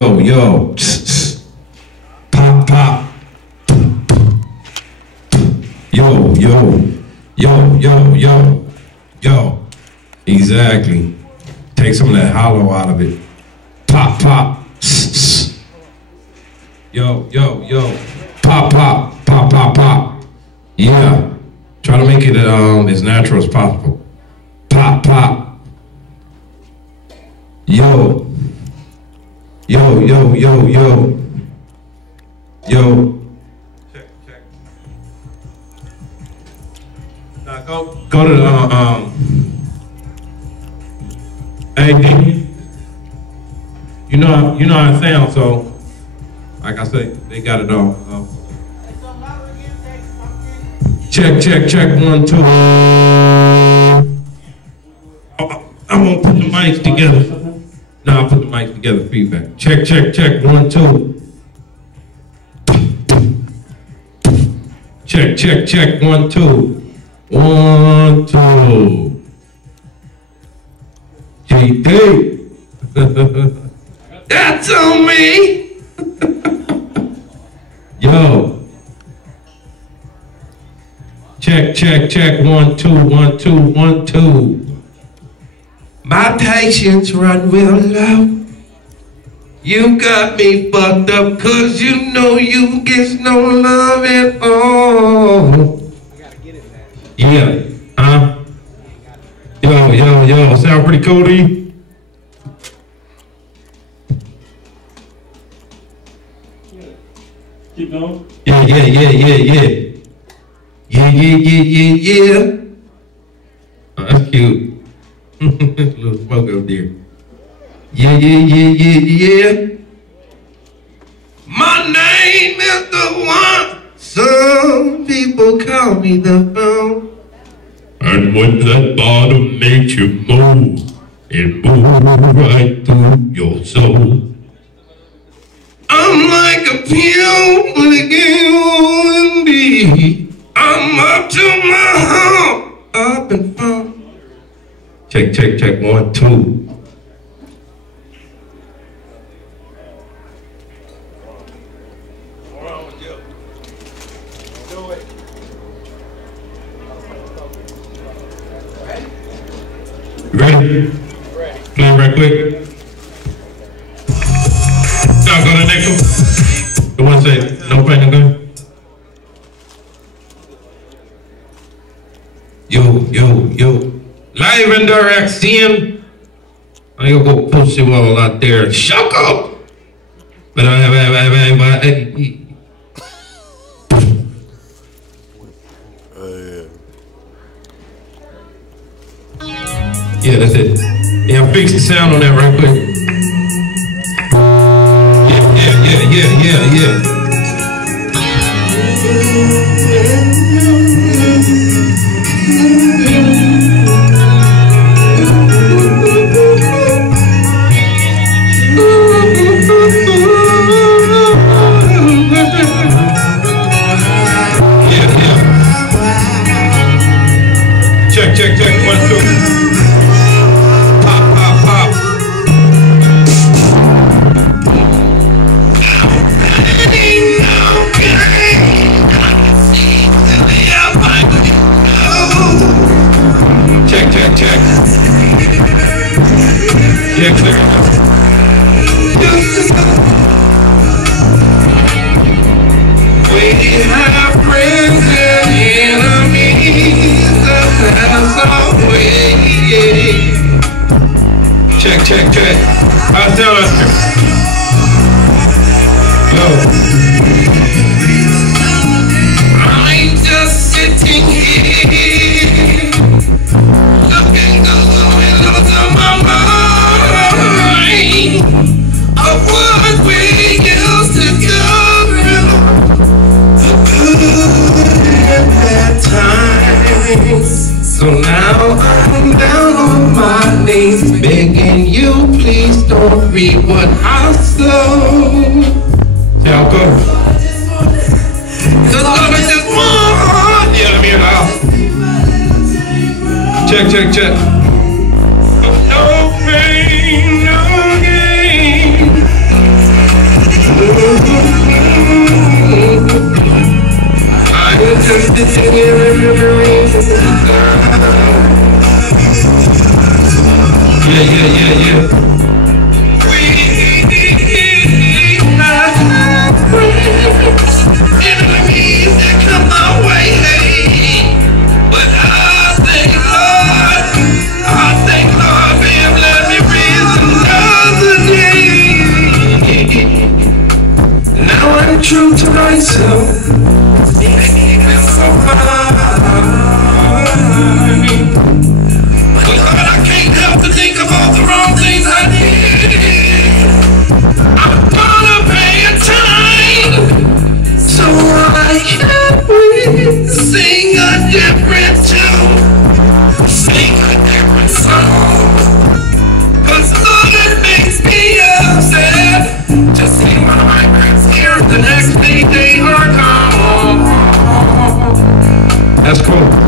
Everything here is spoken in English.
Yo, yo, pop, pop. Yo, yo, yo, yo, yo, yo. Exactly. Take some of that hollow out of it. Pop, pop. Yo, yo, yo. Pop, pop, pop, pop, pop. Yeah. Try to make it as natural as possible. Pop, pop. Yo. Yo, yo, yo, yo. Yo. Check, check. Now go to the hey, D. You know how it sounds, so like I say, they got it all. Check, check, check, 1, 2. I'm gonna put the mics together. Now I'll put the mics together, feedback. Check, check, check, 1, 2. Check, check, check, 1, 2. 1, 2. GD. That's on me. Yo. Check, check, check, 1, 2, 1, 2, 1, 2. My patience run real low. You got me fucked up cause you know you get no love at all. Yeah, huh? Yo, yo, yo, sound pretty cool to you? Keep going. Yeah, yeah, yeah, yeah, yeah. Yeah, yeah, yeah, yeah, yeah. Oh, that's cute. Little smoke up there. Yeah, yeah, yeah, yeah, yeah. My name is the one. Some people call me the phone. And when that bottom makes you move, it moves right through your soul. I'm like a pill when it gets on me. I'm up to my hump, up and down. Check, check, check, 1, 2. Ready? Play right quick. Now go to the next one. The one say, no pain, no gun. Yo, yo, yo. Live and direct, seeing. I gonna go push you all out there. Shut up! But yeah, that's it. Yeah, fix the sound on that right quick. Yeah. Check, 1, 2. Pop, pop, pop. Check, check, check. Yeah, clear. We have friends and enemies. Check, check, check. How's that out there? Yo. I'm just sitting here, looking through the windows of my mind of what we used to do. The good at times. So now I'm down on my knees, begging you, please don't read what I sow. See how it goes? Cause love is just one. Yeah, let me hear now. Check, check, check. No pain, no gain. true to myself. Makes me feel so fine. But Lord, I can't help to think of all the wrong things I did. I'm gonna pay a time. So why can't we sing a different tune? Sing a different song. 'Cause Lord, it makes me upset to see one of my friends here the next day they are gone. That's cool.